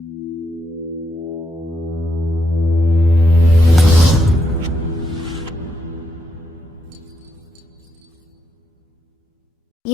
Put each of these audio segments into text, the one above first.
You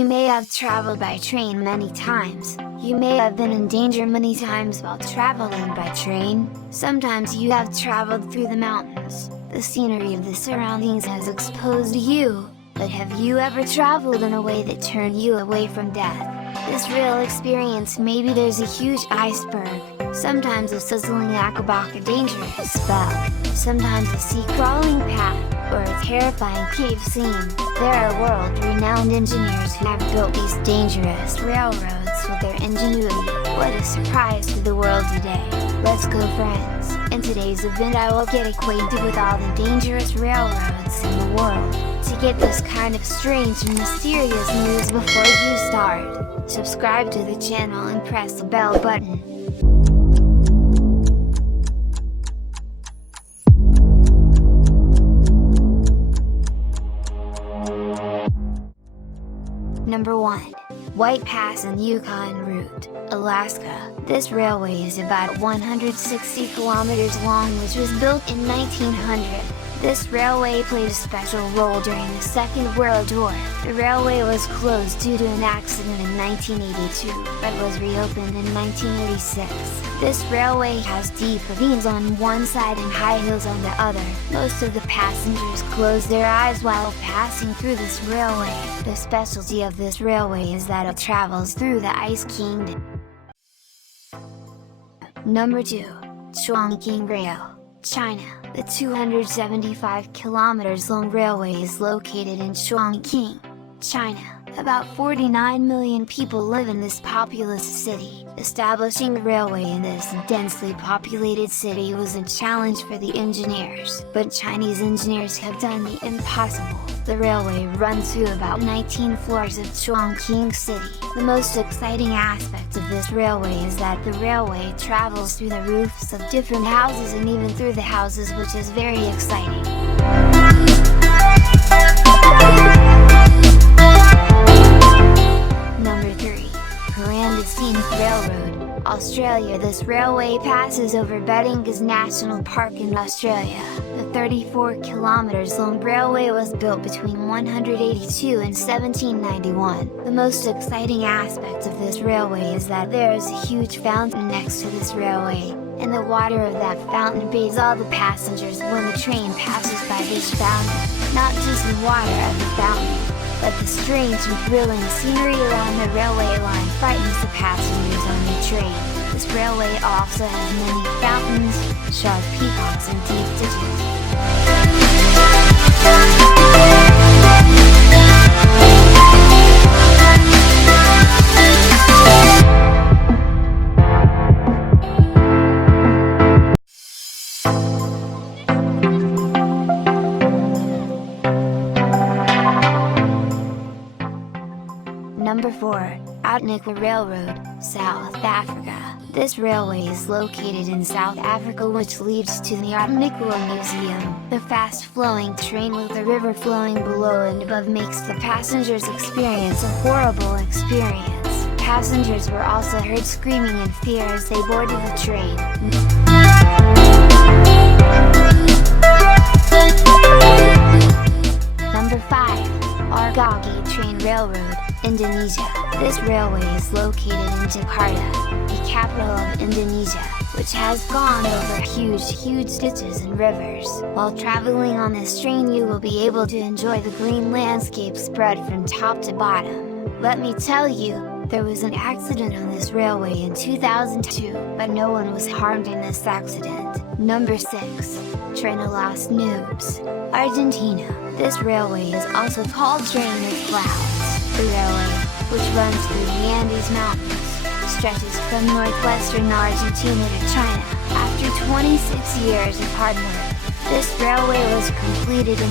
may have traveled by train many times. You may have been in danger many times while traveling by train. Sometimes you have traveled through the mountains. The scenery of the surroundings has exposed you. But have you ever traveled in a way that turned you away from death? This real experience. Maybe there's a huge iceberg, sometimes a sizzling akabaka dangerous bug, sometimes a sea-crawling path, or a terrifying cave scene. There are world-renowned engineers who have built these dangerous railroads with their ingenuity. What a surprise to the world today! Let's go, friends! In today's event I will get acquainted with all the dangerous railroads in the world. To get this kind of strange and mysterious news before you start, subscribe to the channel and press the bell button. Number 1. White Pass and Yukon Route, Alaska. This railway is about 160 kilometers long, which was built in 1900. This railway played a special role during the Second World War. The railway was closed due to an accident in 1982, but was reopened in 1986. This railway has deep ravines on one side and high hills on the other. Most of the passengers close their eyes while passing through this railway. The specialty of this railway is that it travels through the Ice Kingdom. Number 2. Chongqing Rail, China. The 275 kilometers long railway is located in Chongqing, China. About 49 million people live in this populous city. Establishing a railway in this densely populated city was a challenge for the engineers, but Chinese engineers have done the impossible. The railway runs through about 19 floors of Chongqing City. The most exciting aspect of this railway is that the railway travels through the roofs of different houses and even through the houses, which is very exciting. Number 3. Railroad, Australia. This railway passes over Beding's National Park in Australia. The 34 kilometers long railway was built between 182 and 1791. The most exciting aspect of this railway is that there is a huge fountain next to this railway, and the water of that fountain bathes all the passengers when the train passes by this fountain. Not just the water of the fountain, but the strange and thrilling scenery around the railway line frightens the passengers on the train. This railway also has many fountains, sharp peacocks and deep ditches. Number 4. Outnickel Railroad, South Africa. This railway is located in South Africa, which leads to the Outnickel Museum. The fast-flowing train with the river flowing below and above makes the passengers experience a horrible experience. Passengers were also heard screaming in fear as they boarded the train. Number 5. Argagi Train Railroad, Indonesia. This railway is located in Jakarta, the capital of Indonesia, which has gone over huge ditches and rivers. While traveling on this train you will be able to enjoy the green landscape spread from top to bottom. Let me tell you, there was an accident on this railway in 2002, but no one was harmed in this accident. Number 6. Tren de los Nubes, Argentina. This railway is also called Train of Clouds. The railway, which runs through the Andes Mountains, stretches from northwestern Argentina to China. After 26 years of hard work, this railway was completed in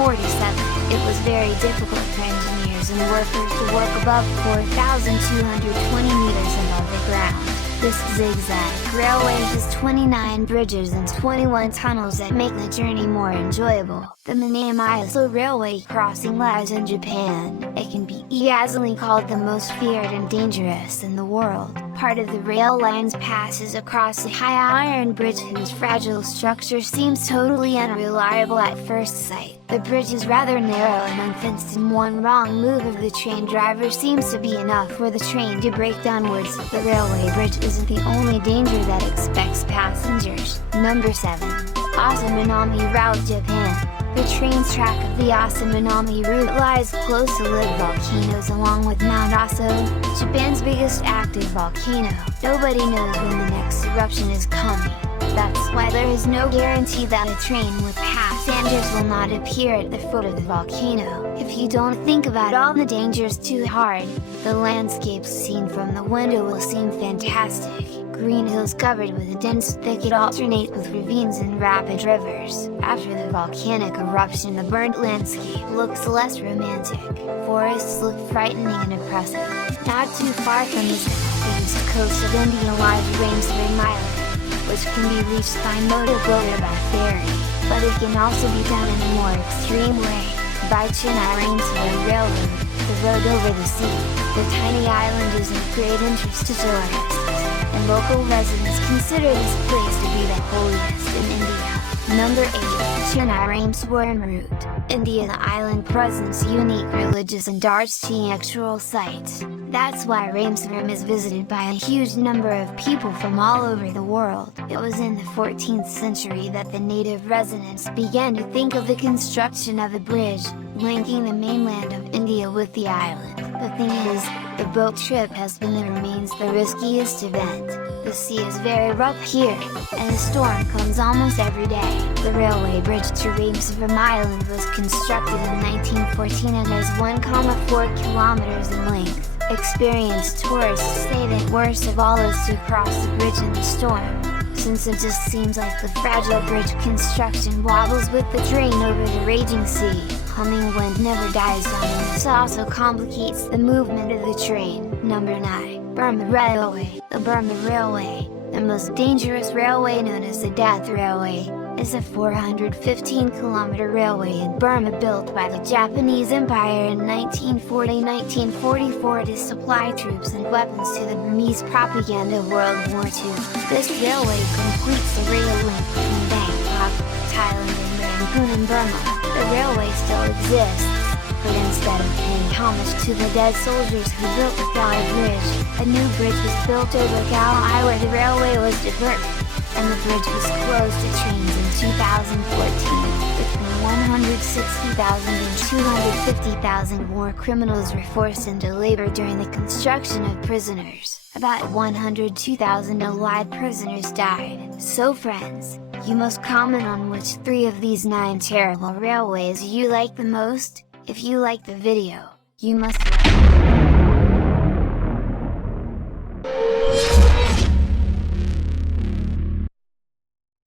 1947. It was very difficult for engineers and workers to work above 4,220 meters above the ground. This zigzag railway has 29 bridges and 21 tunnels that make the journey more enjoyable. The Minami-Iso Railway crossing lies in Japan. It can be easily called the most feared and dangerous in the world. part of the rail lines passes across a high iron bridge whose fragile structure seems totally unreliable at first sight. The bridge is rather narrow and unfenced, and one wrong move of the train driver seems to be enough for the train to break downwards. The railway bridge isn't the only danger that expects passengers. Number 7. Asaminami Route, Japan. The train's track of the Asaminami route lies close to live volcanoes along with Mount Aso, Japan's biggest active volcano. Nobody knows when the next eruption is coming. That's why there is no guarantee that a train with passengers will not appear at the foot of the volcano. If you don't think about all the dangers too hard, the landscapes seen from the window will seem fantastic. Green hills covered with a dense thicket alternate with ravines and rapid rivers. After the volcanic eruption, the burnt landscape looks less romantic. Forests look frightening and oppressive. Not too far from the east coast of India lies Rameswaram Island, which can be reached by motorboat or by ferry, but it can also be done in a more extreme way, by Chennai Rameswaram Railroad, the road over the sea. The tiny island is of great interest to tourists, and local residents consider this place to be the holiest in India. Number 8. Chennai Rameswaram Route, India. The island presents unique religious and architectural sites. That's why Rameswaram is visited by a huge number of people from all over the world. It was in the 14th century that the native residents began to think of the construction of a bridge, linking the mainland of India with the island. The thing is, the boat trip has been and remains the riskiest event. The sea is very rough here, and a storm comes almost every day. The railway bridge to Rameswaram Island was constructed in 1914 and is 1,4 kilometers in length. Experienced tourists say that worst of all is to cross the bridge in the storm, since it just seems like the fragile bridge construction wobbles with the train over the raging sea. Humming wind never dies down, and this also complicates the movement of the train. Number 9. Burma Railway. The Burma Railway, the most dangerous railway known as the Death Railway, is a 415-kilometer railway in Burma built by the Japanese Empire in 1940-1944 to supply troops and weapons to the Burmese propaganda of World War II. This railway completes the rail link between Bangkok, Thailand and Rangoon in Burma. The railway still exists, but instead of paying homage to the dead soldiers who built the Gowai Bridge, a new bridge was built over Gowai where the railway was diverted, and the bridge was closed to trains in 2014. Between 160,000 and 250,000 war criminals were forced into labor during the construction of prisoners. About 102,000 Allied prisoners died. So friends, you must comment on which 3 of these 9 terrible railways you like the most. If you like the video, you must like